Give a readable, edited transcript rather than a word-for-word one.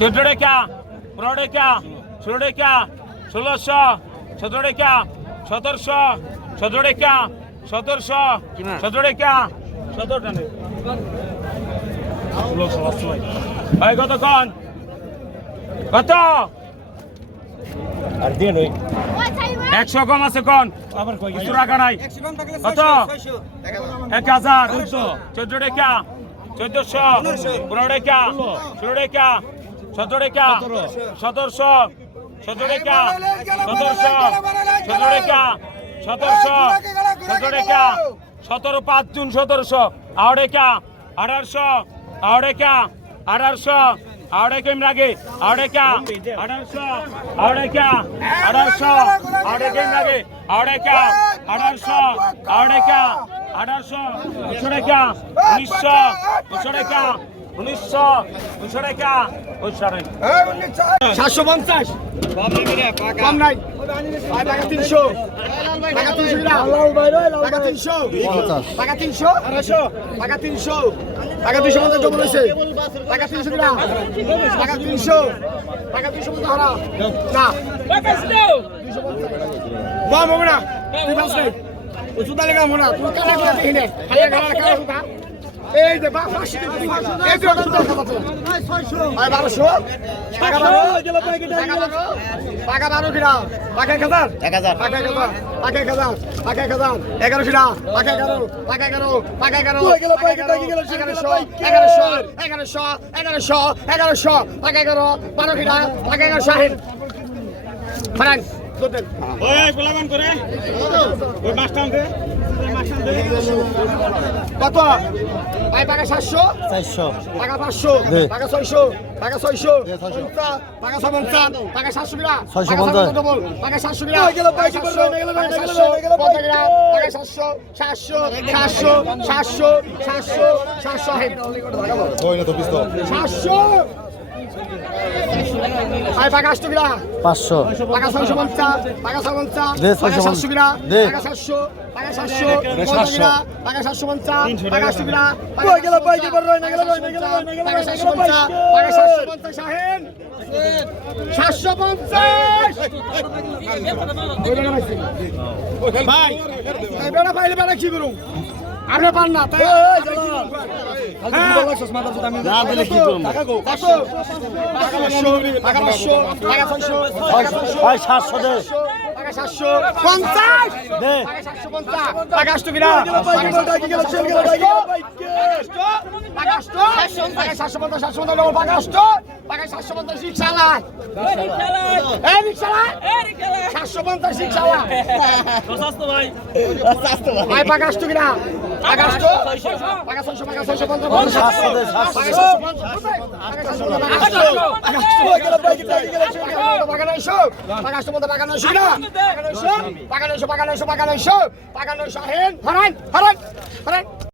14 টাকা 15 টাকা 16 টাকা 1600 17 টাকা 1700 17 টাকা 1700 17 টাকা 17 টাকা ভাই কত কোন কত আর দিয়ে নই 100 কম আছে কোন আবার কই কিছু রাখা নাই কত 1000 14 টাকা 1400 15 টাকা 16 টাকা 17 টাকা 1700 17 টাকা 1700 17 টাকা 1700 17 টাকা 17 5 জুন 1700 আড় টাকা 1800 আড় টাকা 1800 আড় টাকা লাগে আড় টাকা 1800 আড় টাকা 1800 আড় টাকা লাগে আড় টাকা 1800 আড় টাকা 1800 1900 টাকা 1900 1900 টাকা 1900 1900 টাকা 750 কম নাই টাকা 300 টাকা 300 টাকা 300 টাকা 300 টাকা 300 টাকা 250 জমা রয়েছে টাকা 300 টাকা টাকা 300 টাকা 200 মতো হারা না কম হবে না তুই বাস নাই ও সুদা লেগা মোনা তুই কানা করে দেখিনে খালি কানা সুদা এই যে বাসি এই যে সুদা খাবাতে 600 আর 1200 টাকা 12 গেল প্যাকেট টাকা 12 কিনা টাকা 1000 টাকা 1000 টাকা 1000 টাকা 1000 টাকা 1000 11 কিনা টাকা 11 টাকা 11 টাকা 11 তুই গেল প্যাকেট গেল 1100 1100 টাকা 11 12 কিনা টাকা 11 শাহিন ফারান ওই গোলামান করে ওই মাস্টার দে কত ভাই টাকা 700 400 টাকা 500 টাকা 600 টাকা 600 টাকা 750 টাকা 700 বিরা 650 টাকা 700 বিরা গেল পয়সা করে গেল টাকা 700 700 700 হেড কই না তো 700 ভাই টাকা 800 বিরা 500 টাকা 650 টাকা 750 দে টাকা 700 বিরা দে টাকা 700 টাকা 700 টাকা 750 টাকা 80 বিরা কই গেল ভাই কি বড় না গেল টাকা 750 টাকা 750 শাহিন 750 ভাই এই বেড়া পাইলে বেড়া কি করুম আমরা পান না তাই না দিলে কি করব ভাই 700 দে টাকা 750 দে টাকা 800 কিনা টাকা 750 রিক্সালা এই রিক্সালা 750 রিক্সালা ভাই টাকা 800 কিনা টাকা 800 টাকা 600 টাকা 650 700 দে টাকা 900